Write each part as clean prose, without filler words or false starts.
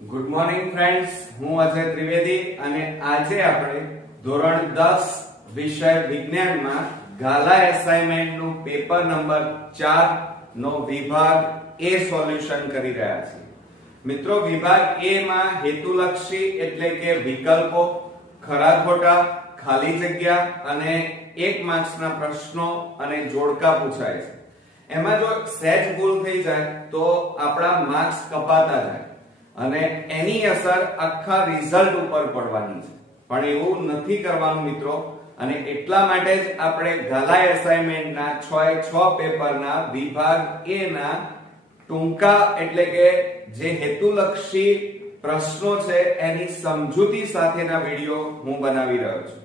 Good morning friends, હું અજય ત્રિવેદી અને આજે આપણે ધોરણ 10 વિષય વિજ્ઞાનમાં ગાલા એસાઇનમેન્ટ નું પેપર નંબર 4 નો વિભાગ એ સોલ્યુશન કરી રહ્યા છીએ. મિત્રો, વિભાગ એ માં હેતુલક્ષી એટલે કે વિકલ્પો, ખરા ખોટા, ખાલી જગ્યા અને 1 માર્ક્સના પ્રશ્નો અને જોડકા પૂછાય છે. એમાં જો સહેજ ભૂલ થઈ જાય તો આપણા માર્ક્સ કપાતા જાય અને એની અસર આખા રિઝલ્ટ ઉપર પડવાની છે. પણ એવું નથી કરવાનું મિત્રો, અને એટલા માટે જ આપણે ગાલા એસાઇનમેન્ટના 6 પેપરના વિભાગ એ ના ટૂંકા એટલે કે જે હેતુલક્ષી પ્રશ્નો છે એની સમજૂતી સાથેના વિડિયો હું બનાવી રહ્યો છું.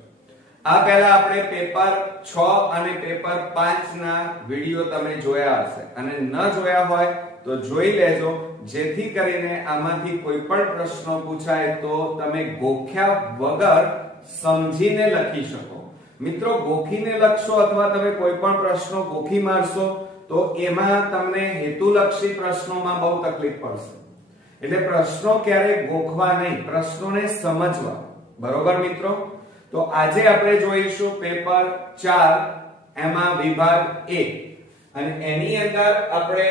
આ પહેલા આપણે પેપર 6 અને પેપર 5 ના વિડિયો તમે જોયા હશે, અને ન જોયા હોય તો જોઈ લેજો, જેથી કરીને આમાંથી કોઈ પણ પ્રશ્નો પૂછાય તો તમે ગોખ્યા વગર સમજીને લખી શકો. મિત્રો, ગોખીને લખશો અથવા તમે કોઈ પણ પ્રશ્નો ગોખી મારશો તો એમાં તમને હેતુલક્ષી પ્રશ્નોમાં બહુ તકલીફ પડશે. એટલે પ્રશ્નો ક્યારેય ગોખવા નહીં, પ્રશ્નોને સમજવા. બરોબર મિત્રો? તો આજે આપણે જોઈશું પેપર 4 એમાં વિભાગ એ, અને એની અંદર આપણે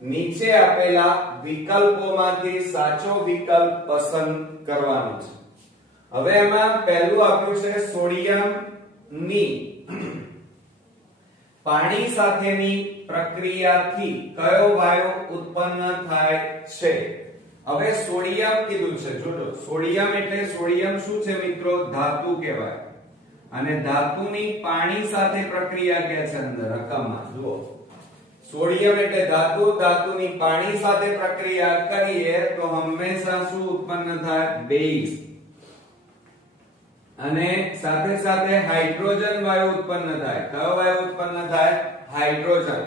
નીચે આપેલા વિકલ્પોમાંથી સાચો વિકલ્પ પસંદ કરવાનો છે. હવે એમાં પહેલું આપ્યું છે સોડિયમ ની પાણી સાથેની પ્રક્રિયાથી કયો વાયુ ઉત્પન્ન થાય છે. હવે સોડિયમ કીધું છે. જોજો, સોડિયમ એટલે સોડિયમ શું છે મિત્રો? ધાતુ કહેવાય. અને ધાતુની પાણી સાથે પ્રક્રિયા કે છે અંદર રકમમાં. જુઓ, સોડિયમ એટલે ધાતુ, ધાતુની પાણી સાથે પ્રક્રિયા કરીએ તો હંમેશા શું ઉત્પન્ન થાય? બેઝ. અને સાથે સાથે હાઇડ્રોજન વાયુ ઉત્પન્ન થાય. કયો વાયુ ઉત્પન્ન થાય? હાઇડ્રોજન.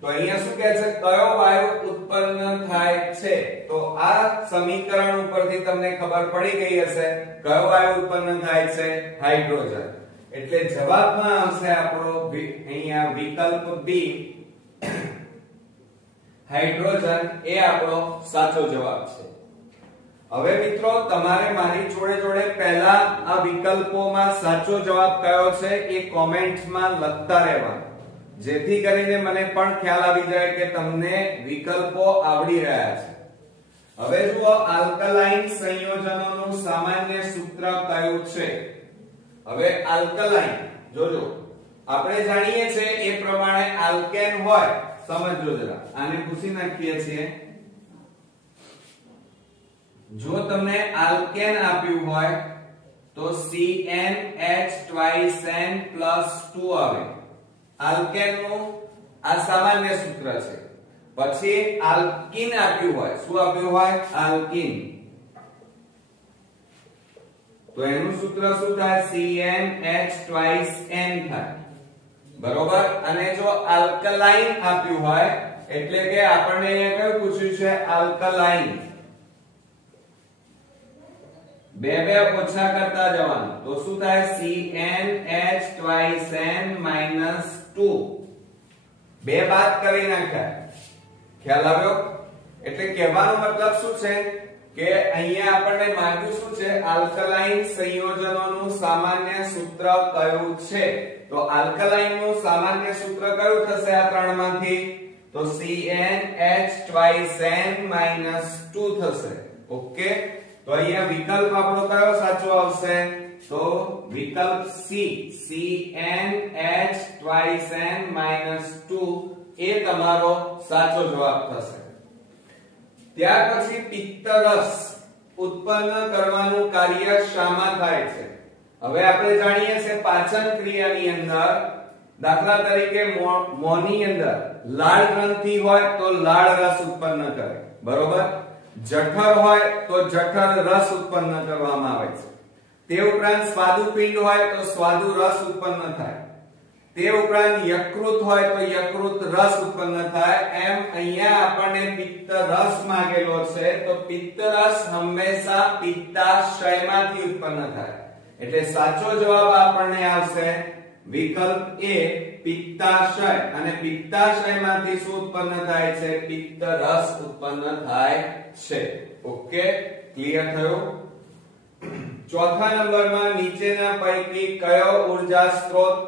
તો અહીંયા શું કહે છે? કયો વાયુ ઉત્પન્ન થાય છે? તો આ સમીકરણ ઉપરથી તમને ખબર પડી ગઈ હશે કયો વાયુ ઉત્પન્ન થાય છે? હાઇડ્રોજન. એટલે જવાબમાં આવશે આપણો અહીંયા વિકલ્પ બી, હાઇડ્રોજન એ આપણો સાચો જવાબ છે. હવે મિત્રો, તમારે મારી જોડે જોડે પહેલા આ વિકલ્પોમાં સાચો જવાબ કયો છે એ કોમેન્ટ્સમાં લખતા રહેવાનું, જેથી કરીને મને પણ ખ્યાલ આવી જાય કે તમને વિકલ્પો આવડી રહ્યા છે. હવે જુઓ, આલ્કલાઇન સંયોજનોનું સામાન્ય સૂત્ર કયું છે? હવે આલ્કલાઇન જોજો, આપણે જાણીએ છીએ એ પ્રમાણે આલ્કેન હોય, સમજો જરા, આને પૂછી નાખીએ છીએ. જો તમને આલ્કેન આપ્યું હોય તો CnH2n+2 આવે. આલ્કેન નું આ સામાન્ય સૂત્ર છે. પછી આલ્કીન આપ્યું હોય, શું આપ્યું હોય? આલ્કીન. તો એનું સૂત્ર શું થાય? CnH2n થાય. બરોબર? અને જો આલ્કલાઇન આપ્યું હોય એટલે કે આપણને અહીંયા કયું પૂછ્યું છે? આલ્કલાઇન. બે ઓછા કરતા જવાનું તો શું થાય? CnH2n-2. બે બાદ કરી નાખ્યા. ખ્યાલ આવ્યો? એટલે કહેવાનો મતલબ શું છે કે અહીંયા આપણને માંગ્યું શું છે? આલ્કલાઇન સંયોજનોનું સામાન્ય સૂત્ર કયું છે? તો આલ્કલાઇન નું સામાન્ય સૂત્ર કયું થશે આ ત્રણમાંથી? તો CnH2n-2 થશે. ઓકે, તો અહીંયા વિકલ્પ આપણો કયો સાચો આવશે? તો વિકલ્પ સી, CnH2n-2 એ તમારો સાચો જવાબ થશે. ત્યાર પછી પિત્તરસ ઉત્પન્ન કરવાનું કાર્ય શામાં થાય છે? હવે આપણે જાણીએ છીએ પાચન ક્રિયાની અંદર, દાખલા તરીકે મોંની અંદર લાળ ગ્રંથિ હોય તો લાળ રસ ઉત્પન્ન કરે. બરોબર? જઠર હોય તો જઠર રસ ઉત્પન્ન કરવામાં આવે છે. તે ઉપરાંત સ્વાદુપિંડ હોય તો સ્વાદુ રસ ઉત્પન્ન થાય. તે ઉપરાંત યકૃત હોય તો યકૃત રસ ઉત્પન્ન થાય. એમ અહીંયા આપણને પિત્ત રસ માંગેલો છે, તો પિત્ત રસ હંમેશા પિત્તાશયમાંથી ઉત્પન્ન થાય. એટલે સાચો જવાબ આપણને આવશે વિકલ્પ એ, પિત્તાશય, અને પિત્તાશયમાંથી શું ઉત્પન્ન થાય છે? પિત્ત રસ ઉત્પન્ન થાય છે. ઓકે, ક્લિયર થયું? ચોથા નંબરમાં નીચેના પૈકી કયો ઉર્જા સ્ત્રોત,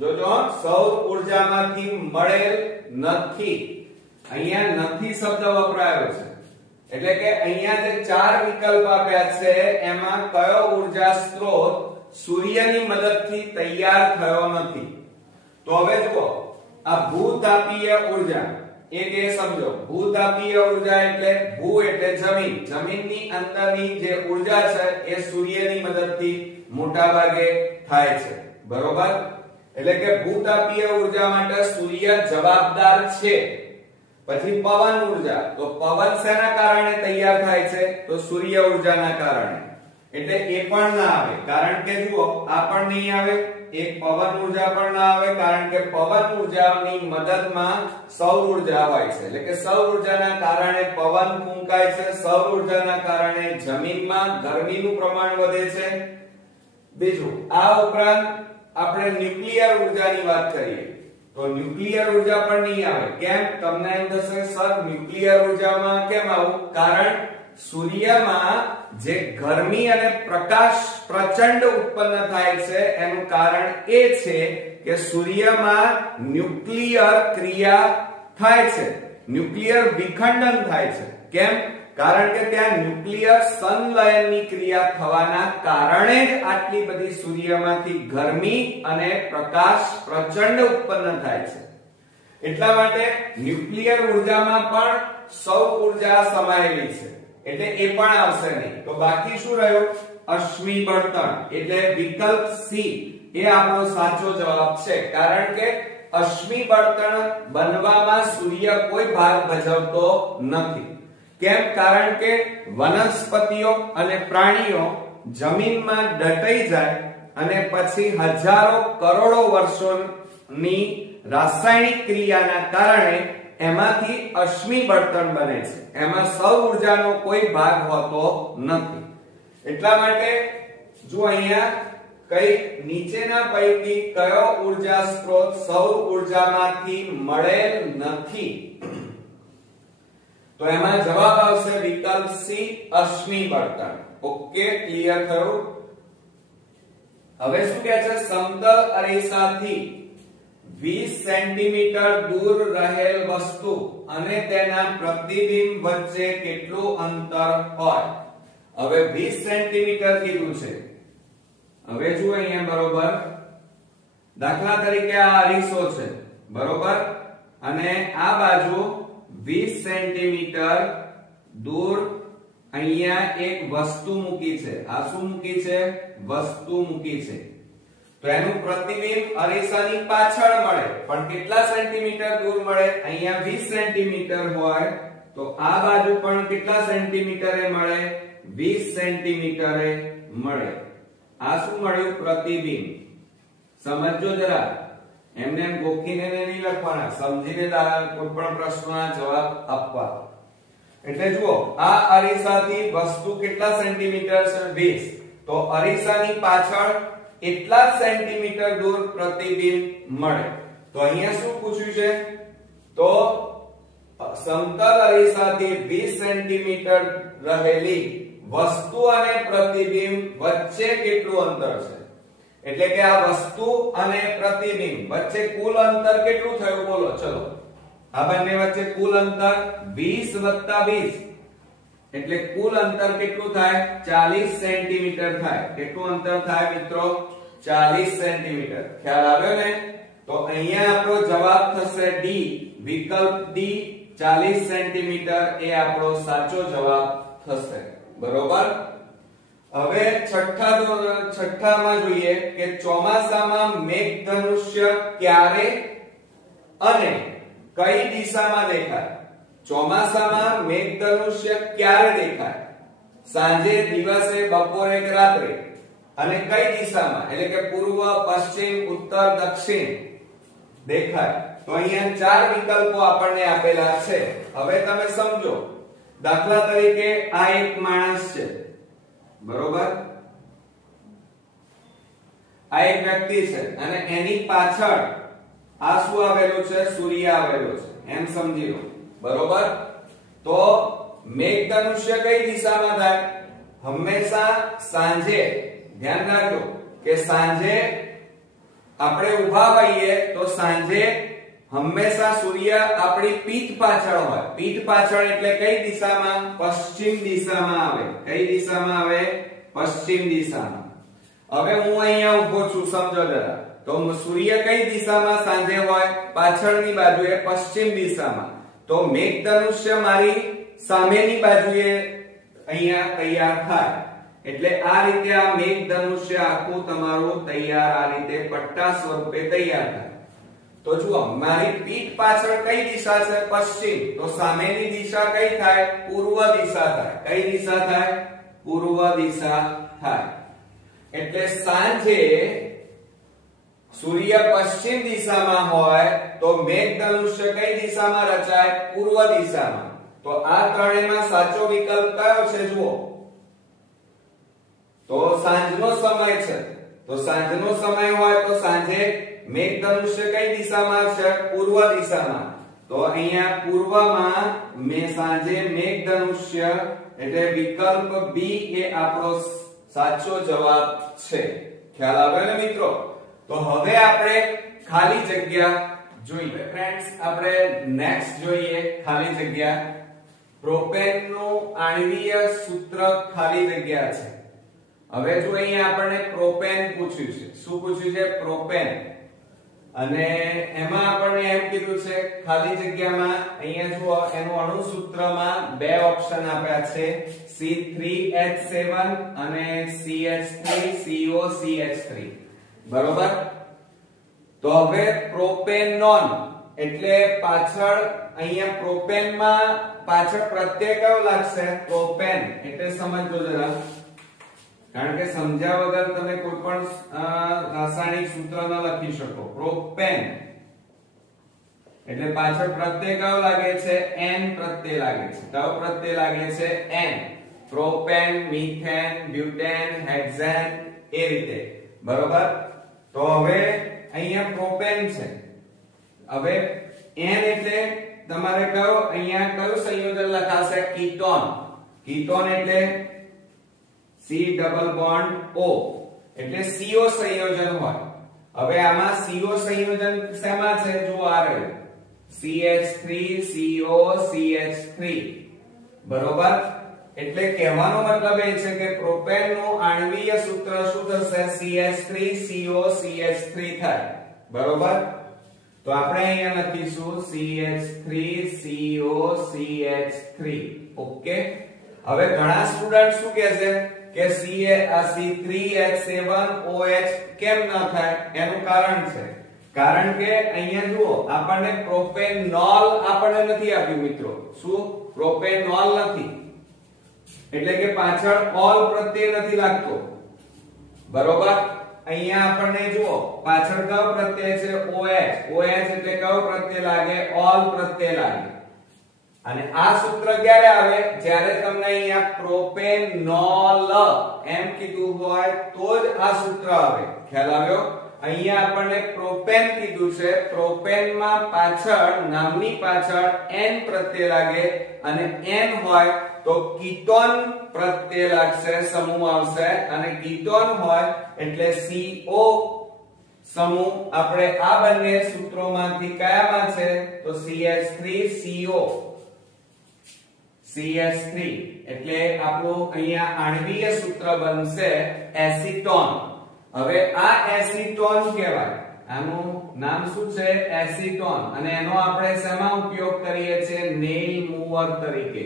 જોજો સૌર ઉર્જામાંથી મળેલ નથી, અહીંયા નથી શબ્દ વપરાયો છે, એટલે કે અહીંયા જે ચાર વિકલ્પ આપ્યા છે એમાં કયો ઉર્જા સ્ત્રોત સૂર્યની મદદથી તૈયાર થયો નથી? તો હવે જુઓ, આ ભૂતાપીય ઉર્જા, એક એ સમજો, ભૂતાપીય ઉર્જા એટલે ભૂ એટલે જમીન, જમીનની અંદરની જે ઉર્જા છે એ સૂર્યની મદદથી મોટા ભાગે થાય છે, બરોબર? એટલે કે ભૂતાપીય ઉર્જા માટે સૂર્ય જવાબદાર છે. પછી પવન ઉર્જા, તો પવન શેના કારણે તૈયાર થાય છે? તો સૂર્ય ઉર્જાના કારણે, એટલે એ પણ ના આવે, કારણ કે જુઓ આ પણ નહીં આવે, એક પવન ઉર્જા પણ ના આવે, કારણ કે પવન ઉર્જાની મદદમાં સૌર ઉર્જા હોય છે, એટલે કે સૌર ઉર્જાના કારણે પવન ફૂંકાય છે, સૌર ઉર્જાના કારણે જમીનમાં ગરમીનું પ્રમાણ વધે છે. બીજું, આ ઉપરાંત આપણે ન્યુક્લિયર ઉર્જાની વાત કરીએ તો ન્યુક્લિયર ઉર્જા પણ નહીં આવે. કેમ? તમને એમ થશે સર ન્યુક્લિયર ઉર્જામાં કેમ આવું? કારણ સૂર્યમાં જે ગરમી અને પ્રકાશ પ્રચંડ ઉત્પન્ન થાય છે એનું કારણ એ છે કે સૂર્યમાં ન્યુક્લિયર ક્રિયા થાય છે, ન્યુક્લિયર વિખંડન થાય છે. કેમ? કારણ કે ત્યાં ન્યુક્લિયર સંલયનની ક્રિયા થવાના કારણે જ આટલી બધી સૂર્યમાંથી ગરમી અને પ્રકાશ પ્રચંડ ઉત્પન્ન થાય છે. એટલા માટે ન્યુક્લિયર ઉર્જામાં પણ સૌર ઉર્જા સમાયેલી છે, એટલે એ પણ આવશે નહીં. તો બાકી શું રહ્યું? અશ્મિ બળતણ, એટલે વિકલ્પ સી એ આપણો સાચો જવાબ છે, કારણ કે અશ્મિ બળતણ બનવામાં સૂર્ય કોઈ ભાગ ભજવતો નથી. કેમ? કારણ કે વનસ્પતિઓ અને પ્રાણીઓ જમીનમાં દટાઈ જાય અને પછી હજારો કરોડો વર્ષોની રાસાયણિક ક્રિયાના કારણે એમાંથી અશ્મિ બળતણ બને છે, એમાં સૌર ઉર્જાનો કોઈ ભાગ હોતો નથી. એટલા માટે જો અહીંયા કઈ નીચેના પૈકી કયો ઉર્જા સ્ત્રોત સૌર ઉર્જામાંથી મળેલ નથી? તો એમાં જવાબ આવશે વિકલ્પ સી, અશ્મિ બળતણ. ઓકે, ક્લિયર થયું? હવે શું કહે છે? સમતલ અરીસાથી 20 સેન્ટીમીટર દૂર રહેલ વસ્તુ અને તેના પ્રતિબિંબ વચ્ચે કેટલું અંતર હોય? હવે 20 સેન્ટીમીટર કીધું છે. હવે જુઓ અહીંયા, બરોબર, દાખલા તરીકે આ અરીસો છે, બરોબર, અને આ બાજુ 20 સેન્ટીમીટર દૂર અહીંયા એક વસ્તુ મૂકી છે. આ શું મૂકી છે? વસ્તુ મૂકી છે. તો એનું પ્રતિબિંબ અરીસાની પાછળ મળે, પણ કેટલા સેન્ટીમીટર દૂર મળે? અહીંયા 20 સેન્ટીમીટર હોય તો આ બાજુ પણ કેટલા સેન્ટીમીટરે મળે? 20 સેન્ટીમીટરે મળે. આ શું મળ્યું? પ્રતિબિંબ. સમજો જરા, એમને એમ ગોખીને નહીં લખવાના, સમજીને કોઈ પણ પ્રશ્નના જવાબ આપવા. એટલે જુઓ, આ અરીસાથી વસ્તુ કેટલા સેન્ટીમીટર છે? 20. તો અરીસાની પાછળ એટલા સેન્ટીમીટર દૂર પ્રતિબિંબ મળે. તો અહીંયા શું પૂછ્યું છે? તો સમતલ અરીસાથી 20 સેન્ટીમીટર રહેલી વસ્તુ અને પ્રતિબિંબ વચ્ચે કેટલું અંતર છે? એટલે કે આ વસ્તુ અને પ્રતિબિંબ વચ્ચે કુલ અંતર કેટલું થયું? બોલો ચલો. આ બંને વચ્ચે કુલ અંતર 20 + 20, એટલે કુલ અંતર કેટલું થાય? 40 સેન્ટીમીટર થાય. કેટલું અંતર થાય મિત્રો? 40 સેન્ટીમીટર. ખ્યાલ આવ્યો ને? તો અહીંયા આપણો જવાબ થશે ડી, વિકલ્પ ડી, 40 સેન્ટીમીટર એ આપણો સાચો જવાબ થશે. બરોબર. હવે છઠ્ઠામાં જોઈએ કે ચોમાસામાં મેઘધનુષ્ય ક્યારે અને કઈ દિશામાં દેખાય? ચોમાસામાં મેઘધનુષ્ય ક્યારે દેખાય? સાંજે, દિવસે, બપોરે કે રાત્રે? અને કઈ દિશામાં? એટલે કે પૂર્વ, પશ્ચિમ, ઉત્તર, દક્ષિણ દેખાય. તો અહીંયા ચાર વિકલ્પો આપણને આપેલા છે. હવે તમે સમજો, દાખલા તરીકે આ એક માણસ છે, બરોબર, આ એક વ્યક્તિ છે અને એની પાછળ આ શું આવેલું છે? સૂર્ય આવેલો છે, એમ સમજી લો. બરોબર? તો મેઘધનુષ્ય કઈ દિશામાં થાય? હંમેશા સાંજે. ધ્યાન રાખજો કે સાંજે આપણે ઊભા હોઈએ તો સાંજે હંમેશા સૂર્ય આપણી પીઠ પાછળ હોય. પીઠ પાછળ એટલે કઈ દિશામાં? પશ્ચિમ દિશામાં આવે. કઈ દિશામાં આવે? પશ્ચિમ દિશામાં. હવે હું અહીંયા ઊભો છું, સમજો જરા. તો સૂર્ય કઈ દિશામાં સાંજે હોય? પાછળની બાજુએ, પશ્ચિમ દિશામાં. તો મેઘધનુષ્ય મારી સામેની બાજુએ અહીંયા તૈયાર થાય. એટલે આ રીતે આ મેઘધનુષ્ય આખું તમારું તૈયાર આ રીતે પટ્ટા સ્વરૂપે તૈયાર થાય. તો જુઓ, મારી પીઠ પાછળ કઈ દિશા છે? પશ્ચિમ. તો સામેની દિશા કઈ થાય? પૂર્વ દિશા થાય. કઈ દિશા થાય? પૂર્વ દિશા થાય. એટલે સાંજે સૂર્ય પશ્ચિમ દિશામાં હોય તો મેઘધનુષ્ય કઈ દિશામાં રચાય? પૂર્વ દિશામાં. તો આ ત્રણેયમાં સાચો વિકલ્પ કયો છે? જુઓ, તો સાંજનો સમય છે. તો સાંજનો સમય હોય તો સાંજે મેઘધનુષ્ય કઈ દિશામાં છે? પૂર્વ દિશામાં. તો અહીંયા પૂર્વમાં સાંજે મેઘધનુષ્ય, એટલે વિકલ્પ બી એ આપણો સાચો જવાબ છે. ખ્યાલ આવ્યો ને મિત્રો? તો હવે આપણે ખાલી જગ્યા જોઈએ. ફ્રેન્ડ્સ, આપણે નેક્સ્ટ જોઈએ ખાલી જગ્યા. પ્રોપેનનું આણ્વીય સૂત્ર ખાલી જગ્યા છે. હવે જો અહીંયા આપણને પ્રોપેન પૂછ્યું છે. શું પૂછ્યું છે? પ્રોપેન. અને એમાં આપણને એમ કીધું છે ખાલી જગ્યામાં અહીંયા જુઓ, એનું અણુ સૂત્રમાં બે ઓપ્શન આપ્યા છે, C3H7 અને CH3COCH3. બરોબર? તો હવે પ્રોપેનોન એટલે પાછળ અહીંયા પ્રોપેનમાં પાછળ પ્રત્યય કયો લાગશે? પ્રોપેન. એટલે સમજો જરા, કારણ કે સમજ્યા વગર તમે કોઈ પણ રાસાયણિક સૂત્ર ન લખી શકો. પ્રોપેન એટલે પાછળ પ્રત્યય કયો લાગે છે? N પ્રત્યય લાગે છે. કયો પ્રત્યય લાગે છે? N. પ્રોપેન, મિથેન, બ્યુટેન, હેક્સેન, એ રીતે. બરોબર? તો હવે અહીંયા પ્રોપેન છે. હવે N એટલે તમારે કયો અહીંયા કયું સંયોજન લખાશે? કીટોન. કીટોન એટલે C ડબલ બોન્ડ O, એટલે CO સંયોજન હોય. હવે આમાં CO સંયોજન શેમાં છે? જો આ રહ્યું CH3COCH3. બરોબર? એટલે કહેવાનો મતલબ એ છે કે પ્રોપેનનું આણ્વીય સૂત્ર શું થશે? CH3COCH3 થાય. બરોબર? તો આપણે અહીંયા લખીશું CH3COCH3. ઓકે? હવે ઘણા સ્ટુડન્ટ શું કહે છે કે C3H7OH કેમ ન થાય? એનું કારણ છે, કારણ કે અહીંયા જુઓ આપણને પ્રોપેનોલ આપણને નથી આપ્યું મિત્રો. શું? પ્રોપેનોલ નથી, એટલે કે પાછળ ઓલ પ્રત્યય નથી લાગતો. બરોબર? અહીંયા આપણને જુઓ પાછળ કયો પ્રત્યય છે? OH. OH એટલે કયો પ્રત્યય લાગે? ઓલ પ્રત્યય લાગે. અને આ સૂત્ર ક્યારે આવે? જ્યારે તમને અહીંયા પ્રોપેનોલ એમ કીધું હોય તો જ આ સૂત્ર આવે. ખ્યાલ આવ્યો? અહીંયા આપણને પ્રોપેન કીધું છે. પ્રોપેનમાં પાછળ, નામની પાછળ N પ્રત્યય લાગે, અને N હોય તો કીટોન પ્રત્યય લાગશે, સમૂહ આવશે. અને કીટોન હોય એટલે CO સમૂહ. આપણે આ બંને સૂત્રોમાંથી કયામાં છે? તો CH3CO. CH3 એટલે આપણું અહીંયા આણ્વીય સૂત્ર બનશે એસીટોન. હવે આ એસીટોન કહેવાય. આનું નામ શું છે? એસીટોન. અને એનો આપણે શેમાં ઉપયોગ કરીએ છીએ? નેલ મૂવર તરીકે.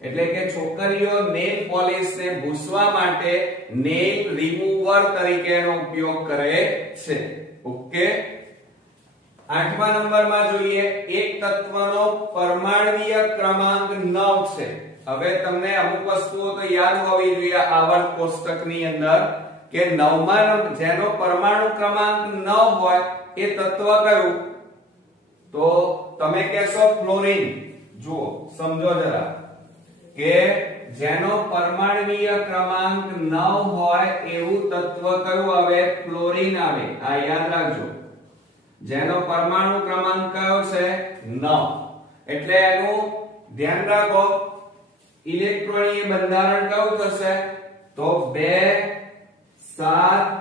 એટલે કે છોકરીઓ નેલ પોલિશ ને ભૂસવા માટે નેલ રિમૂવર તરીકે એનો ઉપયોગ કરે છે. ઓકે? 8મા નંબરમાં જોઈએ, એક તત્વનો પરમાણ્વીય ક્રમાંક 9 છે. હવે તમને અમુક વસ્તુઓ તો યાદ હોવી જોઈએ આવર્ત કોષ્ટકની અંદર, કે 9મા નંબર જેનો પરમાણુ ક્રમાંક 9 હોય એ તત્વ કયું? તો તમે કહેશો ફ્લોરિન. જુઓ, સમજો જરા કે જેનો પરમાણ્વીય ક્રમાંક 9 હોય એવું તત્વ કયું આવે? ફ્લોરિન આવે. આ યાદ રાખજો. જેનો પરમાણુ ક્રમાંક કયો છે 9 એટલે એનું ધ્યાન રાખો ઇલેક્ટ્રોનીય બંધારણ કયું થશે તો 2 7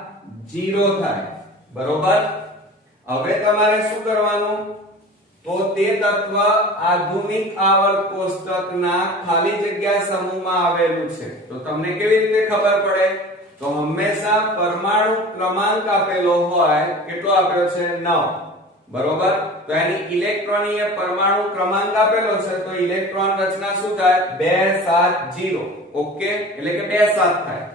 0 થાય બરોબર હવે તમારે શું કરવાનું તો તે તત્વ આધુનિક આવર્ત કોષ્ટકના ખાલી જગ્યા સમૂહમાં આવેલું છે તો તમને કેવી રીતે ખબર પડે તો હંમેશા પરમાણુ ક્રમાંક આપેલો હોય કેટલો આપ્યો છે 9 બરોબર તો એની ઇલેક્ટ્રોનીય પરમાણુ ક્રમાંક આપેલો છે તો ઇલેક્ટ્રોન રચના શું થાય 270 ઓકે એટલે કે 2 7 થાય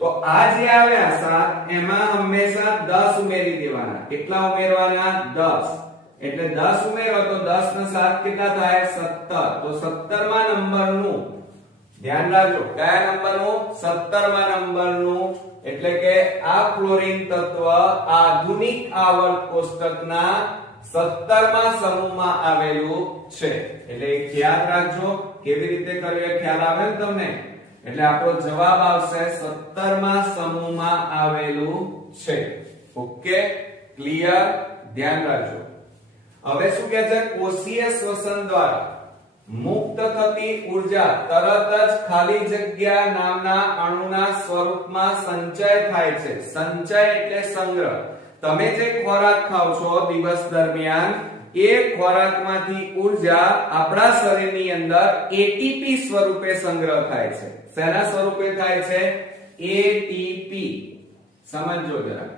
તો આ જે આવ્યા 7 એમાં હંમેશા 10 ઉમેરી દેવાના કેટલા ઉમેરવાના 10 એટલે 10 ઉમેરો તો 10 ને 7 કેટલા થાય 17 તો 17મા નંબરનું ધ્યાન રાખજો કયા નંબરનું 17મા નંબરનું એટલે કે આ ફ્લોરીન તત્વ આધુનિક આવર્ત કોષ્ટકના 17મા સમૂહમાં આવેલું છે એટલે યાદ રાખજો કેવી રીતે કર્યું એ ખ્યાલ આવે ને તમને એટલે આપણો જવાબ આવશે 17મા સમૂહમાં આવેલું છે ઓકે ક્લિયર ધ્યાન રાખજો હવે શું કહે છે કોષીય શ્વસન દ્વારા મુક્ત થતી ઊર્જા તરત જ ખાલી જગ્યા નામના અણુના સ્વરૂપમાં સંચય થાય છે સંચય એટલે સંગ્રહ તમે જે ખોરાક ખાવ છો દિવસ દરમિયાન એ ખોરાકમાંથી ઊર્જા આપણા શરીરની અંદર એટીપી સ્વરૂપે સંગ્રહ થાય છે શેના સ્વરૂપે થાય છે એટીપી સમજો જરા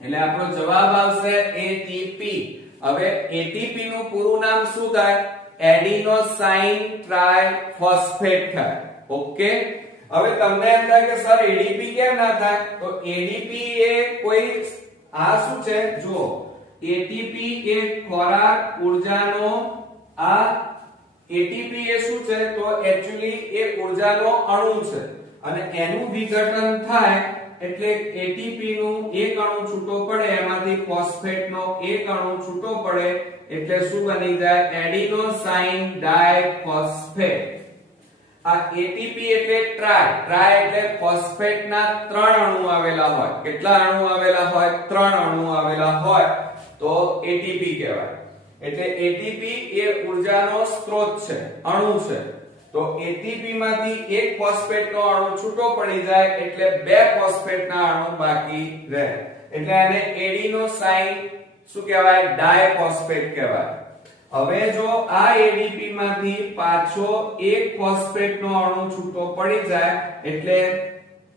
એટલે આપણો જવાબ આવશે એટીપી હવે એટીપી નું પૂરું નામ શું થાય એડિનોસાઇન ટ્રાઇફોસ્ફેટ થાય ઓકે હવે તમને એમ થાય કે સર એડીપી કેમ ના થાય તો એડીપી એ કોઈ આ શું છે જુઓ એટીપી એ ખોરાક ઊર્જાનો આ એટીપી એ શું છે તો એક્ચ્યુઅલી એ ઊર્જાનો અણુ છે અને એનું વિઘટન થાય એટલે એટીપી નું એક અણુ છૂટો પડે એમાંથી ફોસ્ફેટ નો એક અણુ છૂટો પડે એટલે શું બની જાય એડિનોસાઇન ડાયફોસ્ફેટ આ એટીપી એટલે ટ્રાય એટલે ફોસ્ફેટ ના 3 અણુ આવેલા હોય કેટલા અણુ આવેલા હોય 3 અણુ આવેલા હોય તો એટીપી કહેવાય એટલે એટીપી એ ઊર્જાનો સ્ત્રોત છે અણુ છે તો એટીપી માંથી એક ફોસ્ફેટ નો અણુ છૂટો પડી જાય એટલે બે ફોસ્ફેટ ના અણુ બાકી રહે એટલે આને એડિનોસાઇન શું કહેવાય ડાયફોસ્ફેટ કહેવાય હવે જો આ એડીપી માંથી પાછો એક ફોસ્ફેટ નો અણુ છૂટો પડી જાય એટલે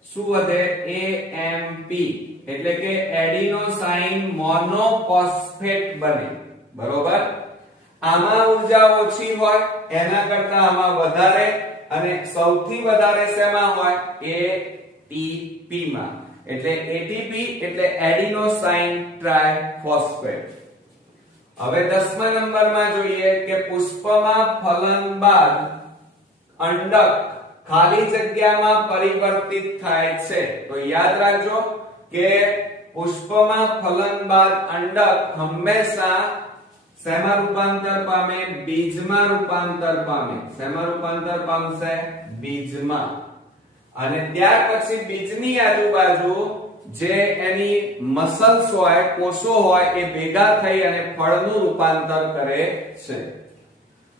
શું વધે એએમપી એટલે કે એડિનોસાઇન મોનોફોસ્ફેટ બને બરોબર આમાં ઊર્જા ઓછી હોય એના કરતા આમાં વધારે અને સૌથી વધારે શેમાં હોય એટીપી માં એટલે એટીપી એટલે એડિનોસાઇન ટ્રાઇફોસ્ફેટ હવે 10મા નંબરમાં જોઈએ કે પુષ્પમાં ફલન બાદ અંડક ખાલી જગ્યામાં પરિવર્તિત થાય છે તો યાદ રાખજો કે પુષ્પમાં ફલન બાદ અંડક હંમેશા શેમાં રૂપાંતર પામે બીજમાં રૂપાંતર પામે શેમાં રૂપાંતર પામશે બીજમાં અને ત્યાર પછી બીજની આજુબાજુ જે એની મસલ્સ હોય કોષો હોય એ ભેગા થઈ અને ફળનું રૂપાંતર કરે છે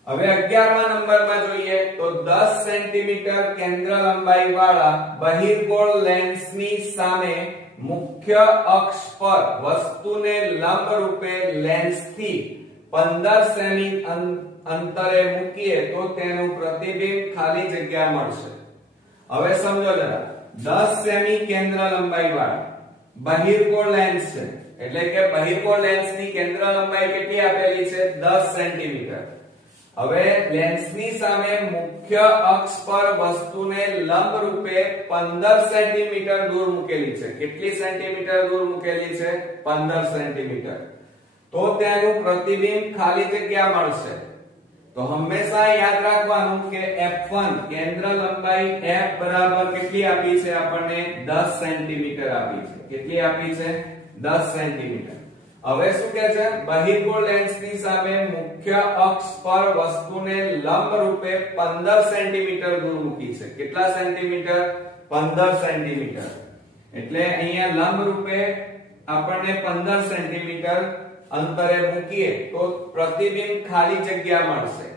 હવે 11મા નંબરમાં જોઈએ તો 10 સેન્ટીમીટર કેન્દ્ર લંબાઈ વાળા બહિર્ગોળ લેન્સની સામે મુખ્ય અક્ષ પર વસ્તુને લંબ રૂપે લેન્સથી 15 સેમી અંતરે મૂકીએ તો તેનું પ્રતિબિંબ ખાલી જગ્યા મળશે હવે સમજો જરા 10 સેમી કેન્દ્ર લંબાઈ વાળા બહિર્ગોળ લેન્સ છે એટલે કે બહિર્ગોળ લેન્સની કેન્દ્ર લંબાઈ કેટલી આપેલી છે 10 સેન્ટીમીટર હવે લેન્સની સામે મુખ્ય અક્ષ પર વસ્તુને લંબ રૂપે 15 સેન્ટીમીટર દૂર મૂકેલી છે કેટલી સેન્ટીમીટર દૂર મૂકેલી છે 15 સેન્ટીમીટર તો તેનું પ્રતિબિંબ ખાલી જગ્યા મળશે તો હંમેશા યાદ રાખવાનું કે f1 કેન્દ્ર લંબાઈ f બરાબર કેટલી આપી છે આપણને 10 સેન્ટીમીટર આપી છે કેટલી આપી છે 10 સેન્ટીમીટર હવે શું કહે છે બહિર્ગોળ લેન્સની સામે મુખ્ય અક્ષ પર વસ્તુને લંબ રૂપે 15 સેન્ટીમીટર દૂર મૂકી છે કેટલા સેન્ટીમીટર 15 સેન્ટીમીટર એટલે અહીંયા લંબ રૂપે આપણને 15 સેન્ટીમીટર અંતરે મૂકીએ તો પ્રતિબિંબ ખાલી જગ્યા મળશે.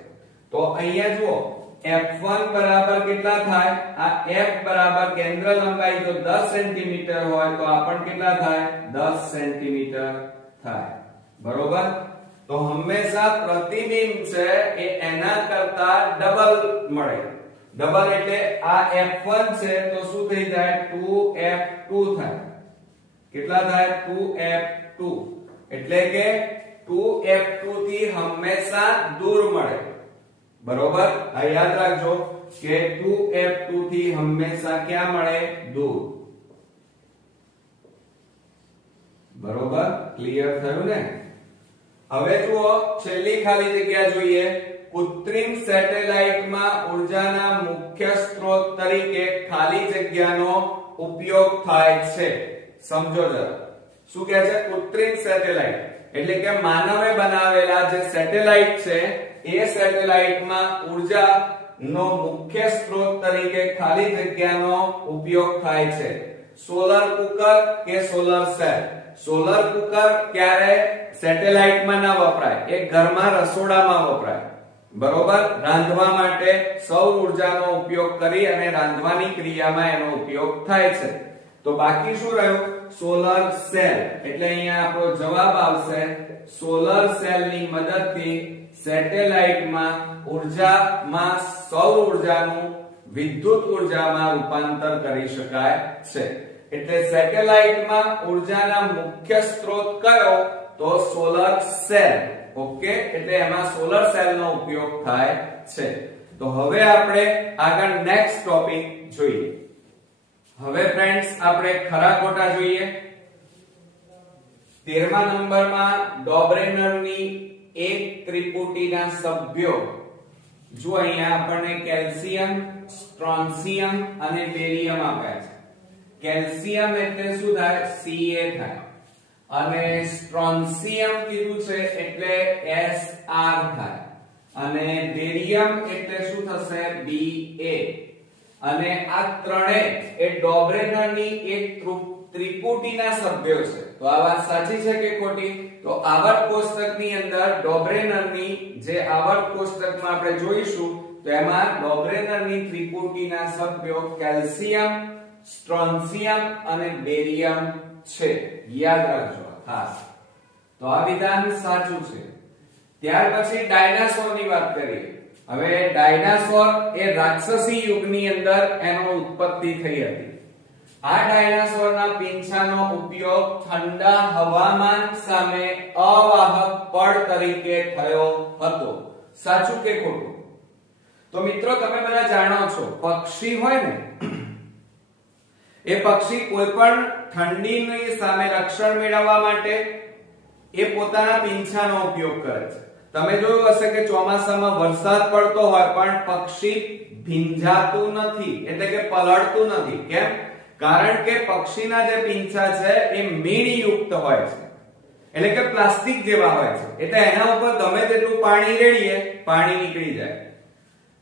તો અહીંયા જુઓ f1 બરાબર કેટલા થાય? આ f બરાબર કેન્દ્ર લંબાઈ જો 10 સેન્ટીમીટર હોય તો આ પણ કેટલા થાય? 10 સેન્ટીમીટર થાય. બરોબર? તો હંમેશા પ્રતિબિંબ છે એ એના કરતા ડબલ મળે. ડબલ એટલે આ f1 છે તો શું થઈ જાય? 2f2 થાય. કેટલા થાય? 2f2. એટલે કે 2f2 થી હંમેશા દૂર મળે. બરોબર? આ યાદ રાખજો કે 2f2 થી હંમેશા ક્યાં મળે? દૂર. બરોબર? ક્લિયર થયું ને? હવે જુઓ છેલ્લી ખાલી જગ્યા જોઈએ. કૃત્રિમ સેટેલાઇટમાં ઉર્જાના મુખ્ય સ્ત્રોત તરીકે ખાલી જગ્યાનો ઉપયોગ થાય છે. સમજો જરા. શું કહે છે? કૃત્રિમ સેટેલાઇટ એટલે કે માનવે બનાવેલા જે સેટેલાઇટ છે એ સેટેલાઇટમાં ઉર્જાનો મુખ્ય સ્ત્રોત તરીકે ખાલી જગ્યાનો ઉપયોગ થાય છે. સોલર કુકર કે સોલર સેલ. સોલર કુકર ક્યારે સેટેલાઇટમાં ના વપરાય, એ ઘરમાં રસોડામાં વપરાય. બરોબર? રાંધવા માટે સૌર ઉર્જાનો ઉપયોગ કરી અને રાંધવાની ક્રિયામાં એનો ઉપયોગ થાય છે. તો બાકી શું રહ્યું? Solar cell. એટલે અહીંયા આપણો જવાબ આવશે સોલર સેલ ની મદદથી સેટેલાઇટમાં ઉર્જામાં સૌર ઉર્જાનું વિદ્યુત ઉર્જામાં રૂપાંતર કરી શકાય છે. એટલે સેટેલાઇટમાં ઉર્જાના મુખ્ય સ્ત્રોત કયો? તો સોલર સેલ. ઓકે? એટલે એમાં સોલર સેલ નો ઉપયોગ થાય છે. તો હવે આપણે આગળ નેક્સ્ટ ટોપિક જોઈએ. હવે ફ્રેન્ડ્સ આપણે ખરા ખોટા જોઈએ. 13મા નંબરમાં ડોબ્રેનરની એક ત્રિપુટીના સભ્યો. જો અહીંયા આપણને કેલ્શિયમ, સ્ટ્રોન્શિયમ અને બેરિયમ આપ્યા છે. કેલ્શિયમ એટલે શું થાય? Ca થાય. અને સ્ટ્રોન્શિયમ કીધું છે એટલે Sr થાય. અને બેરિયમ એટલે શું થશે? Ba. અને આ ત્રણે એ ડોબ્રેનરની એક ત્રિપુટીના સભ્યો છે. તો આ વાત સાચી છે કે ખોટી? તો આવર્ત કોષ્ટકની અંદર ડોબ્રેનરની જે આવર્ત કોષ્ટકમાં આપણે જોઈશું તો એમાં ડોબ્રેનરની ત્રિપુટીના સભ્યો કેલ્શિયમ, સ્ટ્રોન્શિયમ અને બેરિયમ છે. યાદ રાખજો ખાસ. તો આ વિધાન સાચું છે. ત્યાર પછી ડાયનાસોરની વાત કરીએ. હવે ડાયનાસોર એ રાક્ષસી યુગની અંદર એનો ઉત્પત્તિ થઈ હતી. આ ડાયનાસોરના પીંછાનો ઉપયોગ ઠંડા હવામાન સામે અવાહક પડ તરીકે થયો હતો. સાચું કે ખોટું? તો મિત્રો તમે બધા જાણો છો પક્ષી હોય ને એ પક્ષી કોઈ પણ ઠંડીની સામે રક્ષણ મેળવવા માટે એ પોતાના પીંછાનો ઉપયોગ કરે છે. તમે જોયું હશે કે ચોમાસામાં વરસાદ પડતો હોય પણ પક્ષી ભીંજાતું નથી, એટલે કે પલળતું નથી. કેમ? કારણ કે પક્ષીના જે પીંછા છે એ મીણયુક્ત હોય છે, એટલે કે પ્લાસ્ટિક જેવા હોય છે. એટલે એના ઉપર ગમે તેટલું પાણી રેડીએ પાણી નીકળી જાય.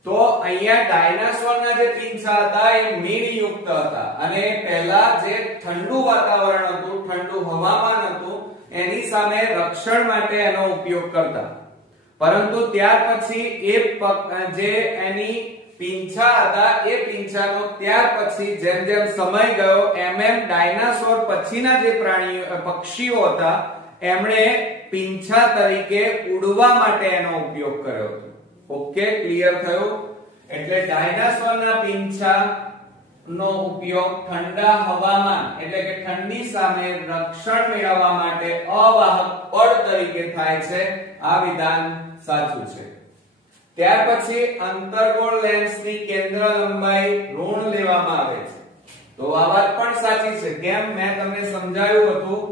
તો અહીંયા ડાયનાસોરના જે પીંછા હતા એ મીણયુક્ત હતા અને પહેલા જે ઠંડુ વાતાવરણ હતું, ઠંડુ હવામાન હતું એની સામે રક્ષણ માટે એનો ઉપયોગ કરતા. પરંતુ ત્યાર પછી એ જે એની પીંછા હતા એ પીંછાનો ત્યાર પછી જેમ જેમ સમય ગયો એમ એમ ડાયનાસોર પછીના જે પક્ષીઓ હતા એમણે પીંછા તરીકે ઉડવા માટે એનો ઉપયોગ કર્યો હતો. ઓકે? ક્લિયર થયું? એટલે ડાયનાસોરના પીંછા નો ઉપયોગ ઠંડા હવામાન એટલે કે ઠંડી સામે રક્ષણ મેળવવા માટે અવાહક પડ તરીકે થાય છે. આ વિધાન સાચું છે. ત્યાર પછી અંતર્ગોળ લેન્સની કેન્દ્ર લંબાઈ ઋણ લેવામાં આવે છે. તો આ વાત પણ સાચી છે. કેમ? મેં તમને સમજાવ્યું હતું.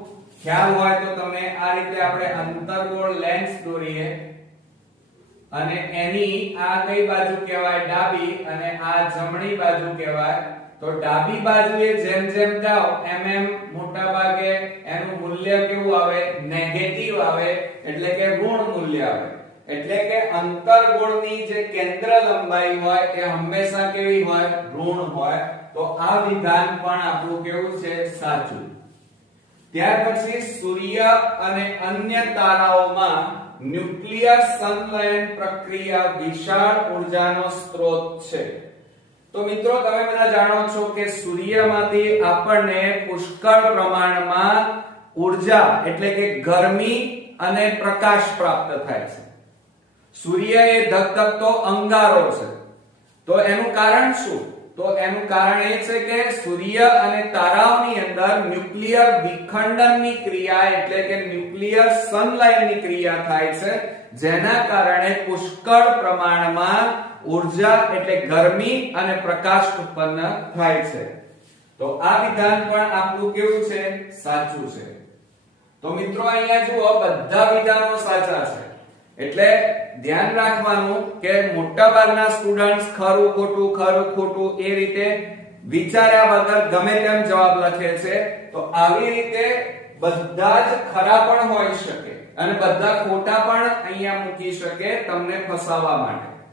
ખ્યાલ હોય તો તમે આ રીતે આપણે અંતર્ગોળ લેન્સ દોરીએ અને એની આ કઈ બાજુ કહેવાય? ડાબી, અને આ જમણી બાજુ કહેવાય. તો ડાબી બાજુએ જેમ જેમ જાઓ એમ એમ મોટા ભાગે એનું મૂલ્ય કેવું આવે? નેગેટિવ આવે, એટલે કે ઋણ મૂલ્ય આવે. એટલે કે અંતર્ગોળની જે કેન્દ્ર લંબાઈ હોય એ હંમેશા કેવી હોય? ઋણ હોય. તો આ વિધાન પણ આપણું કેવું છે? સાચું. ત્યાર પછી સૂર્ય અને અન્ય તારાઓમાં ન્યુક્લિયર સંલયન પ્રક્રિયા વિશાળ ઉર્જાનો સ્ત્રોત છે. તો મિત્રો તમે બધા જાણો છો કે સૂર્યમાંથી આપણને પુષ્કળ પ્રમાણમાં ઉર્જા એટલે કે ગરમી અને પ્રકાશ પ્રાપ્ત થાય છે. સૂર્ય એ ધગધગતો અંગારો છે. તો એનું કારણ શું? તો એનું કારણ એ છે કે સૂર્ય અને તારાઓની અંદર ન્યુક્લિયર વિખંડનની ક્રિયા એટલે કે ન્યુક્લિયર સંલયનની ક્રિયા થાય છે, જેના કારણે પુષ્કળ પ્રમાણમાં ઉર્જા એટલે ગરમી અને પ્રકાશ ઉત્પન્ન થાય છે. તો આ વિધાન પણ આપણું કેવું છે? સાચું છે. તો મિત્રો અહીંયા જુઓ, બધા વિધાનો સાચા છે. એટલે ધ્યાન રાખવાનું કે મોટાભાગના સ્ટુડન્ટ્સ ખરું ખોટું એ રીતે વિચાર્યા વગર ગમે તેમ જવાબ લખે છે. તો આવી રીતે બધા જ ખરા પણ હોઈ શકે અને બધા ખોટા પણ અહીંયા મૂકી શકે તમને ફસાવવા માટે.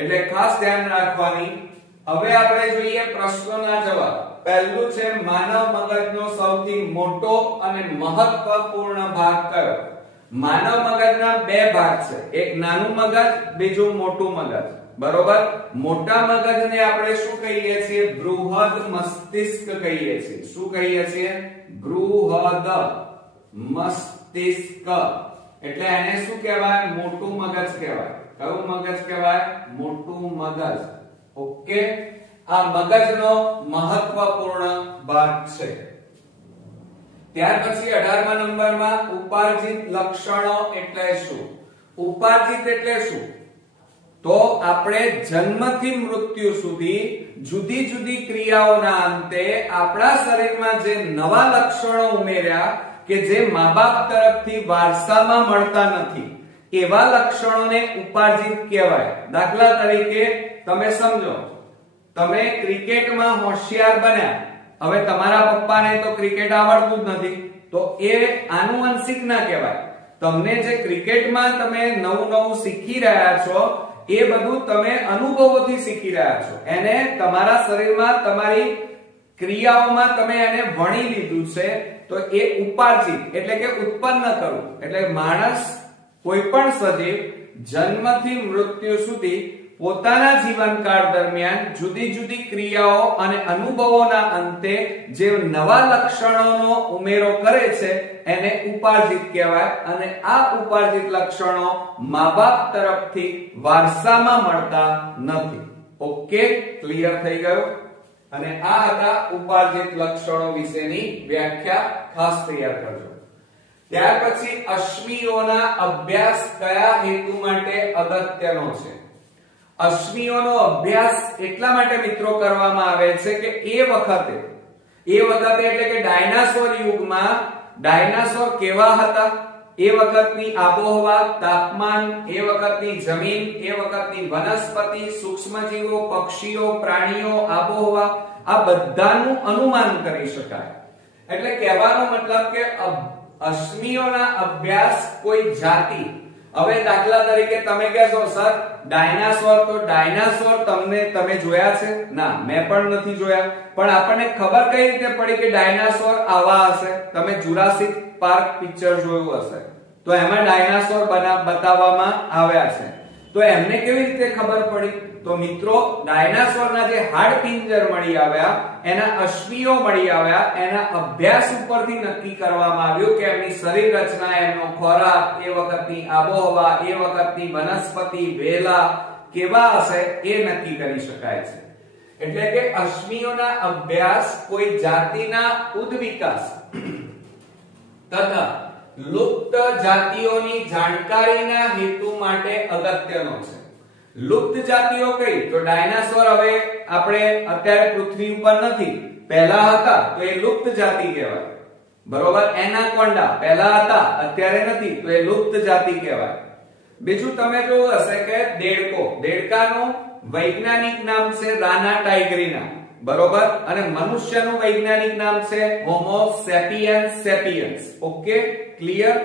એટલે ખાસ ધ્યાન રાખવાની. હવે આપણે જોઈએ પ્રશ્નોના જવાબ. પહેલું છે માનવ મગજનો સૌથી મોટો અને મહત્વપૂર્ણ ભાગ કયો? માનવ મગજના બે ભાગ છે, એક નાનું મગજ, બીજું મોટું મગજ. બરોબર? મોટા મગજને આપણે શું કહીએ છીએ? બૃહદ મસ્તિષ્ક કહીએ છીએ. શું કહીએ છીએ? બૃહદ મસ્તિષ્ક. એટલે એને શું કહેવાય? મોટું મગજ કહેવાય. કયું મગજ કહેવાય? મોટું મગજ. ઓકે, આ મગજનો મહત્વપૂર્ણ ભાગ છે. ત્યાર પછી 18મા નંબરમાં ઉપાર્જિત લક્ષણો એટલે શું? ઉપાર્જિત એટલે શું? તો આપણે જન્મથી મૃત્યુ સુધી જુદી જુદી ક્રિયાઓના અંતે આપણા શરીરમાં જે નવા લક્ષણો ઉમેર્યા કે જે મા-બાપ તરફથી વારસામાં મળતા નથી, એવા લક્ષણોને ઉપાર્જિત કહેવાય. દાખલા તરીકે તમે સમજો, તમે ક્રિકેટમાં હોશિયાર બન્યા. હવે તમારા પપ્પાને તો ક્રિકેટ આવડતું જ નથી, તો એ આનુવંશિક ના કહેવાય. તમને જે ક્રિકેટમાં તમે નવું શીખી રહ્યા છો એ બધું તમે અનુભવોથી શીખી રહ્યા છો. એને તમારા શરીરમાં તમારી ક્રિયાઓમાં તમે એને વણી લીધું છે. તો એ ઉપાર્જિત એટલે કે ઉત્પન્ન કરવું. એટલે માણસ કોઈ પણ સજીવ જન્મથી મૃત્યુ સુધી પોતાના જીવનકાળ દરમિયાન જુદી જુદી ક્રિયાઓ અને અનુભવોના અંતે જે નવા લક્ષણોનો ઉમેરો કરે છે એને ઉપાર્જિત કહેવાય. અને આ ઉપાર્જિત લક્ષણો મા-બાપ તરફથી વારસામાં મળતા નથી. ઓકે, ક્લિયર થઈ ગયું? અને આ હતા ઉપાર્જિત લક્ષણો વિશેની વ્યાખ્યા. ખાસ તૈયાર કરજો. ત્યાર પછી અશ્મિઓના અભ્યાસ કયા હેતુ માટે અગત્યનો છે? અશ્મિઓનો અભ્યાસ એટલા માટે મિત્રો કરવામાં આવે છે કે એ વખતે એટલે કે ડાયનાસોર યુગમાં ડાયનાસોર કેવા હતા, એ વખતની આબોહવા, તાપમાન, એ વખતની જમીન, એ વખતની વનસ્પતિ, સૂક્ષ્મજીવો, પક્ષીઓ, પ્રાણીઓ, આબોહવા, આ બધાનું અનુમાન કરી શકાય. એટલે કહેવાનો મતલબ કે અશ્મિઓના અભ્યાસ કોઈ જાતિ. હવે દાખલા તરીકે તમે કહેશો સર ડાયનાસોર, તો ડાયનાસોર તમે જોયા છે? ના, મેં પણ નથી જોયા. પણ આપણને ખબર કઈ રીતે પડી કે ડાયનાસોર આવા હશે? તમે જુરાસિક પાર્ક પિક્ચર જોયું હશે, તો એમાં ડાયનાસોર બતાવવામાં આવ્યા છે. તો એમને કેવી રીતે ખબર પડી? તો મિત્રો ડાયનાસોરના જે હાડપિંજર મળી આવ્યા, એના અશ્મિઓ મળી આવ્યા, એના અભ્યાસ ઉપરથી નક્કી કરવામાં આવ્યું કે એમની શરીર રચના, એમનો ખોરાક, એ વખતની આબોહવા, એ વખતની વનસ્પતિ, વેલા કેવા હશે એ નક્કી કરી શકાય છે. એટલે કે અશ્મિઓના અભ્યાસ કોઈ જાતિના ઉદ્વિકાસ તથા લુપ્ત જાતિઓની જાણકારીના હેતુ માટે અગત્યનો છે. લુપ્ત જાતિઓ કઈ? તો ડાયનાસોર હવે આપણે અત્યારે પૃથ્વી ઉપર નથી, પહેલા હતા, તો એ લુપ્ત જાતિ કહેવાય. બરોબર? એનાકોન્ડા પહેલા હતા, અત્યારે નથી, તો એ લુપ્ત જાતિ કહેવાય. બીજું તમે જોયું હશે કે દેડકાનું વૈજ્ઞાનિક નામ છે રાના ટાઇગ્રીના. બરોબર? અને મનુષ્યનું વૈજ્ઞાનિક નામ છે હોમો સેપિયન્સ. Okay, clear?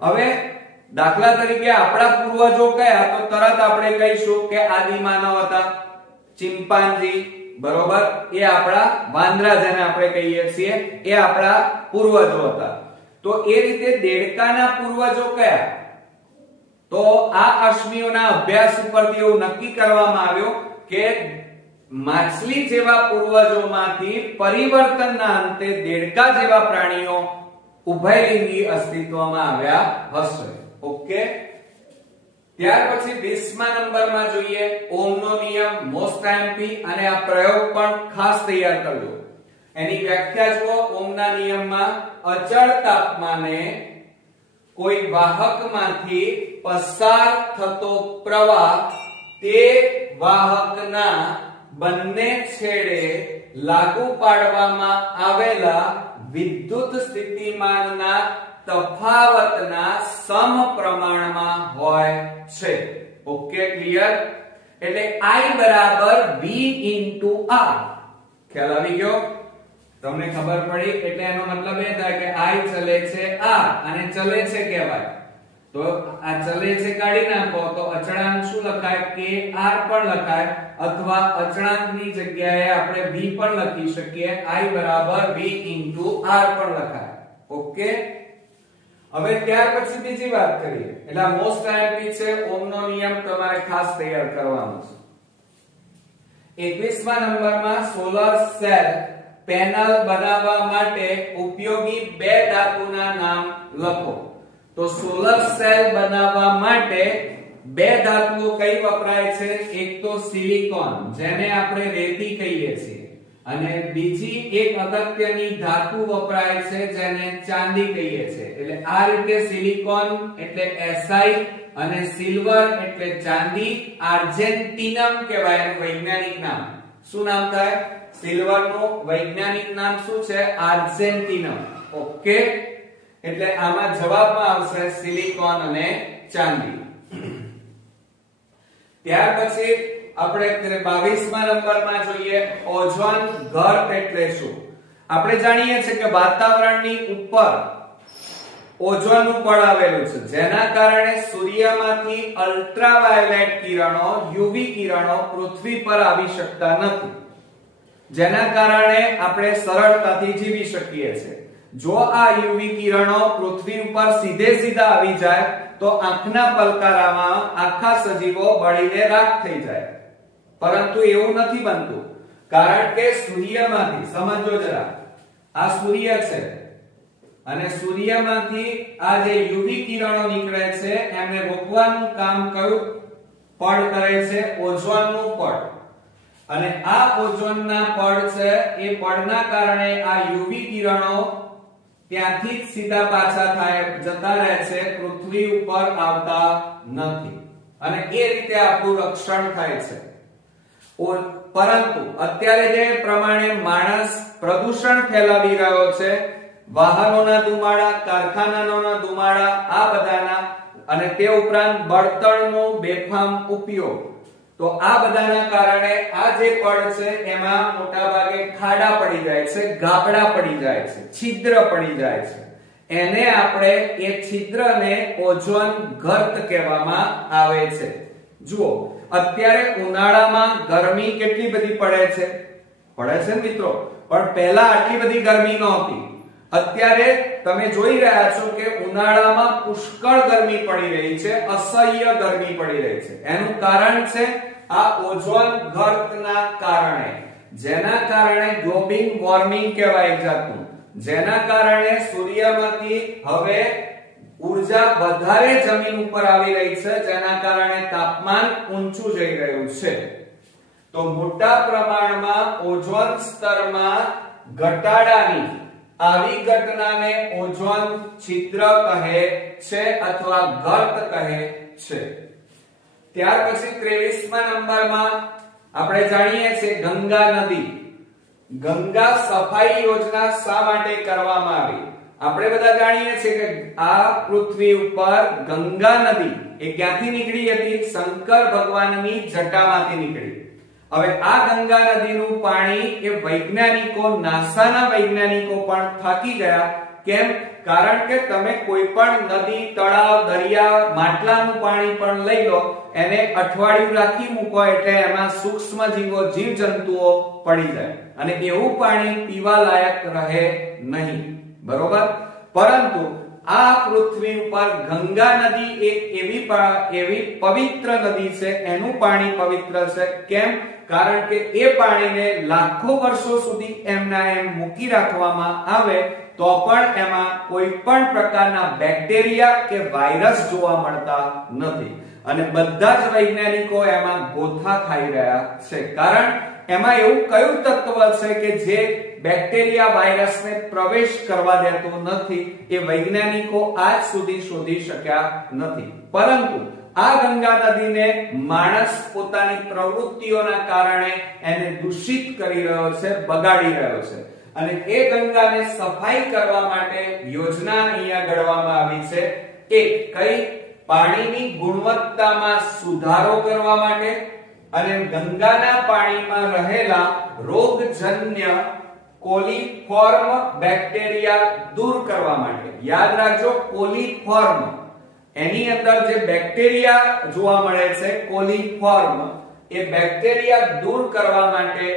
હવે દાખલા તરીકે આપણા પૂર્વજો કયા? તો તરત આપણે કહીશું કે આદિમાનવ હતા, ચિમ્પાન્જી, બરોબર, એ આપણા વાંદરા જેને આપણે કહીએ છીએ એ આપણા પૂર્વજો હતા. તો એ રીતે દેડકાના પૂર્વજો કયા? તો આ અશ્મિઓના અભ્યાસ ઉપરથી એવું નક્કી કરવામાં આવ્યું કે માછલી જેવા પૂર્વજોમાંથી પરિવર્તનના અંતે દેડકા જેવા પ્રાણીઓ ઉભયલિંગી અસ્તિત્વમાં આવ્યા હશે. ઓકે, ત્યાર પછી 20મા નંબરમાં જોઈએ ઓહમનો નિયમ, મોસ્ટ આઈએમપી, અને આ પ્રયોગ પણ ખાસ તૈયાર કરજો. એની વ્યાખ્યા જુઓ. ઓહમના નિયમમાં અચળ તાપમાને કોઈ વાહકમાંથી પસાર થતો પ્રવાહ તે વાહકના બંને છેડે લાગુ પાડવામાં આવેલા વિદ્યુત સ્થિતિમાનના તફાવતના સમપ્રમાણમાં હોય છે. Okay, clear? એટલે I બરાબર V into R. ખ્યાલ આવી ગયો? તમને ખબર પડી? એટલે એનો મતલબ એ થાય કે I ચલે છે R અને ચલે છે કહેવાય. તો આ ચલે છે કાઢી નાખો તો અચળાંક શું લખાય? KR પણ લખાય, અથવા અચળાંકની જગ્યાએ આપણે V પણ લખી શકીએ. I બરાબર V into R પણ લખાય. ઓકે, હવે ત્યાર પછી બીજી વાત કરીએ. એટલે મોસ્ટ આઈએમપી છે, ઓહમનો નિયમ તમારે ખાસ તૈયાર કરવાનો છે. 21મા નંબરમાં સોલર સેલ પેનલ બનાવવા માટે ઉપયોગી બે ધાતુના નામ લખો. તો સોલર સેલ બનાવવા માટે બે ધાતુઓ કઈ વપરાય છે? એક તો સિલિકોન, જેને આપણે રેતી કહીએ છીએ, અને બીજી એક અગત્યની ધાતુ વપરાય છે જેને ચાંદી કહીએ છીએ. એટલે આ રીતે સિલિકોન એટલે Si અને સિલ્વર એટલે ચાંદી. આર્જેન્ટિનમ કહેવાય એનું વૈજ્ઞાનિક નામ. શું નામ થાય? સિલ્વર નું વૈજ્ઞાનિક નામ શું છે? આર્જેન્ટિનમ. ઓકે, એટલે આમાં જવાબમાં આવશે સિલિકોન અને ચાંદી. ત્યાર પછી આપણે 22મા નંબરમાં જોઈએ ઓઝોન ગર્ત એટલે શું? આપણે જાણીએ છીએ કે વાતાવરણની ઉપર ઓઝોનનું પડ આવેલું છે, જેના કારણે સૂર્યમાંથી અલ્ટ્રાવાયોલેટ કિરણો, યુવી કિરણો પૃથ્વી પર આવી શકતા નથી, જેના કારણે આપણે સરળતાથી જીવી શકીએ છીએ. જો આ યુવી કિરણો પૃથ્વી ઉપર સીધે સીધા આવી જાય તો આંખના પલકારામાં આખા સજીવો બળીને રાખ થઈ જાય. પરંતુ એવું નથી બનતું, કારણ કે સૂર્યમાંથી, સમજો જરા, આ સૂર્ય છે અને સૂર્યમાંથી આ જે યુવી કિરણો નીકળે છે એમને રોકવાનું કામ કયું પડ કરે છે? ઓઝોનનું પડ. અને આ ઓઝોનના પડ છે, એ પડના કારણે આ યુવી કિરણો ત્યાંથી જ સીધા પાછા જતા રહે છે, પૃથ્વી ઉપર આવતા નથી, અને એ રીતે આપણું રક્ષણ થાય છે. પરંતુ અત્યારે જે પ્રમાણે માણસ પ્રદૂષણ ફેલાવી રહ્યો છે, વાહનોના ધુમાડા, કારખાનાઓના ધુમાડા, આ બધાના, અને તે ઉપરાંત બળતણનો બેફામ ઉપયોગ, તો આ બધાના કારણે આ જે પડ છે એમાં મોટા ભાગે ખાડા પડી જાય છે, ગાબડા પડી જાય છે, છિદ્ર પડી જાય છે. એને આપણે એ છિદ્રને ઓઝોન ગર્ત કહેવામાં આવે છે. જુઓ, અત્યારે ઉનાળામાં ગરમી કેટલી બધી પડે છે ને મિત્રો? પણ પહેલા આટલી બધી ગરમી નહોતી. અત્યારે તમે જોઈ રહ્યા છો કે ઉનાળામાં પુષ્કળ ગરમી પડી રહી છે, અસહ્ય ગરમી પડી રહી છે. એનું કારણ છે આ ઓઝોન ગર્તના કારણે, જેના કારણે ગ્લોબલ વોર્મિંગ કહેવાય જાતું, જેના કારણે સૂર્યમાંથી હવે ઉર્જા વધારે જમીન ઉપર આવી રહી છે, જેના કારણે તાપમાન ઊંચું જઈ રહ્યું છે. તો મોટા પ્રમાણમાં ઓઝોન સ્તરમાં ઘટાડાની આવી ઘટનાને ઓઝોન છિદ્ર કહે છે અથવા ગર્ત કહે છે. ત્યાર પછી 23મા નંબરમાં આપણે જાણીએ છીએ ગંગા નદી. ગંગા સફાઈ યોજના શા માટે કરવામાં આવી? આપણે બધા જાણીએ છીએ કે આ પૃથ્વી ઉપર ગંગા નદી એ ક્યાંથી નીકળી હતી? શંકર ભગવાનની જટામાંથી નીકળી. હવે આ ગંગા નદીનું પાણી એ વૈજ્ઞાનિકો, નાસાના વૈજ્ઞાનિકો પણ થાકી ગયા કેમ? કારણ કે તમે કોઈ પણ નદી, તળાવ, દરિયા, માટલાનું પાણી પણ લઈ લો, એને અઠવાડિયું રાખી મૂકો એટલે એમાં સૂક્ષ્મ જીવો, જીવજંતુઓ પડી જાય અને એવું પાણી પીવા લાયક રહે નહીં, બરોબર? પરંતુ આ પૃથ્વી ઉપર ગંગા નદી એક એવી પવિત્ર નદી છે, એનું પાણી પવિત્ર છે. કેમ? કારણ કે એ પાણીને લાખો વર્ષો સુધી એમના એમ મૂકી રાખવામાં આવે તો પણ એમાં કોઈ પણ પ્રકારના બેક્ટેરિયા કે વાયરસ જોવા મળતા નથી અને બધા જ વૈજ્ઞાનિકો એમાં ગોથા ખાઈ રહ્યા છે. કારણ એમાં એવું કયું તત્વ છે કે જે બેક્ટેરિયા વાયરસને પ્રવેશ કરવા દેતું નથી, એ વૈજ્ઞાનિકો આજ સુધી શોધી શક્યા નથી. પરંતુ આ ગંગા નદીને માણસ પોતાની પ્રવૃત્તિઓના કારણે એને દૂષિત કરી રહ્યો છે, બગાડી રહ્યો છે અને એ ગંગાને સફાઈ કરવા માટે યોજના અહીંયા ઘડવામાં આવી છે. એક કઈ? પાણીની ગુણવત્તામાં સુધારો કરવા માટે અને ગંગાના પાણીમાં રહેલા રોગજન્ય કોલિફોર્મ બેક્ટેરિયા દૂર કરવા માટે. યાદ રાખજો, કોલિફોર્મ, એની અંદર જે બેક્ટેરિયા જોવા મળે છે કોલિફોર્મ, એ બેક્ટેરિયા દૂર કરવા માટે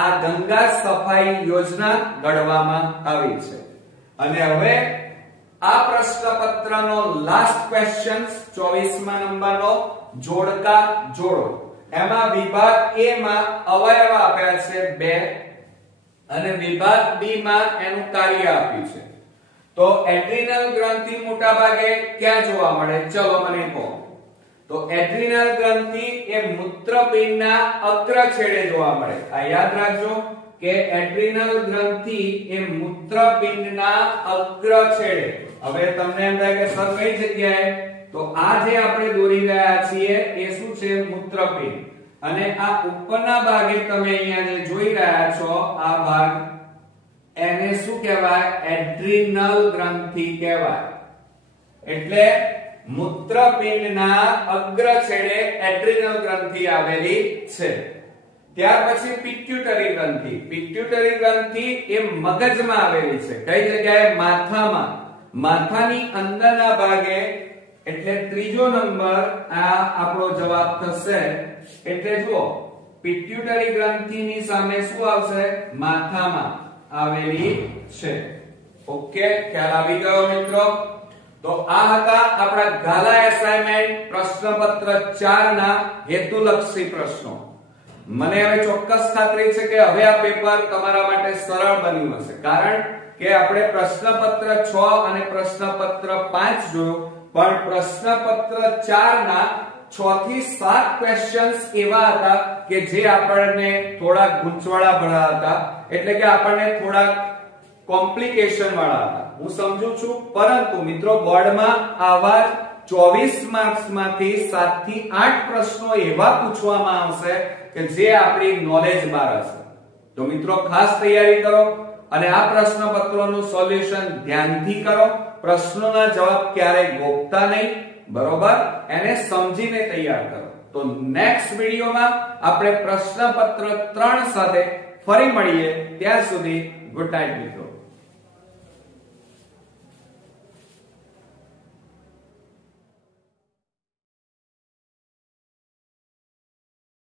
આ ગંગા સફાઈ યોજના ઘડવામાં આવી છે. અને હવે આ પ્રશ્નપત્રનો લાસ્ટ ક્વેશ્ચન 24મા નંબરનો, જોડકા જોડો. એમાં વિભાગ A માં અવયવ આપ્યા છે 2 અને વિભાગ B માં એનું કાર્ય આપ્યું છે. તો એડ્રિનલ ગ્રંથિ મોટા ભાગે ક્યાં જોવા મળે? ચલો મને કહો. તો એડ્રિનલ ગ્રંથિ એ મૂત્રપિંડના અગ્ર છેડે જોવા મળે. આ યાદ રાખજો કે એડ્રિનલ ગ્રંથિ એ મૂત્રપિંડના અગ્ર છેડે. હવે તમને એમ થાય કે સર કઈ જગ્યાએ? તો આ જે આપણે દોરી રહ્યા છીએ એ શું છે? મૂત્રપિંડ. અને આ ઉપરના ભાગે તમે અહીંયા જે જોઈ રહ્યા છો આ ભાગ, એને શું કહેવાય? એડ્રિનલ ગ્રંથિ કહેવાય. એટલે મૂત્રપિંડના અગ્ર છેડે એડ્રિનલ ગ્રંથિ આવેલી છે. ત્યાર પછી પિટ્યુટરી ગ્રંથિ. પિટ્યુટરી ગ્રંથિ એ મગજમાં આવેલી છે. કઈ જગ્યાએ? માથામાં. માથાની અંદરના ભાગે, એટલે ત્રીજો નંબર આ આપણો જવાબ થશે. એટલે જુઓ, પિટ્યુટરી ગ્રંથિની સામે શું આવશે? માથામાં આવેલી છે. ઓકે, ખ્યાલ આવી ગયો મિત્રો? તો આ હતા આપણા ગાલા એસાઇનમેન્ટ પ્રશ્નપત્ર 4 ના હેતુલક્ષી પ્રશ્નો. મને હવે ચોક્કસ ખાતરી છે કે હવે આ પેપર તમારા માટે સરળ બન્યું હશે, કારણ કે આપણે પ્રશ્નપત્ર 6 અને પ્રશ્નપત્ર 5 જોયું, પણ પ્રશ્નપત્ર 4 ના 6 થી 7 ક્વેશ્ચન્સ એવા હતા કે જે આપણને થોડા ગૂંચવાડા ભર્યા હતા, એટલે કે આપણને થોડા કોમ્પ્લિકેશન વાળા હતા. હું સમજુ છું, પરંતુ મિત્રો બોર્ડમાં આવા 24 માર્ક્સમાંથી 7 થી 8 પ્રશ્નો એવા પૂછવામાં આવશે કે જે આપણી નોલેજ બહાર હશે. તો મિત્રો ખાસ તૈયારી કરો અને આ પ્રશ્નપત્રોનું સોલ્યુશન ધ્યાનથી કરો. પ્રશ્નોના જવાબ ક્યારેય ગોખતા નહીં, બરોબર? એને સમજીને તૈયાર કરો. તો નેક્સ્ટ વિડિયોમાં આપણે પ્રશ્નપત્ર 3 સાથે ફરી મળીએ. ત્યાં સુધી ગુડ નાઈટ મિત્રો.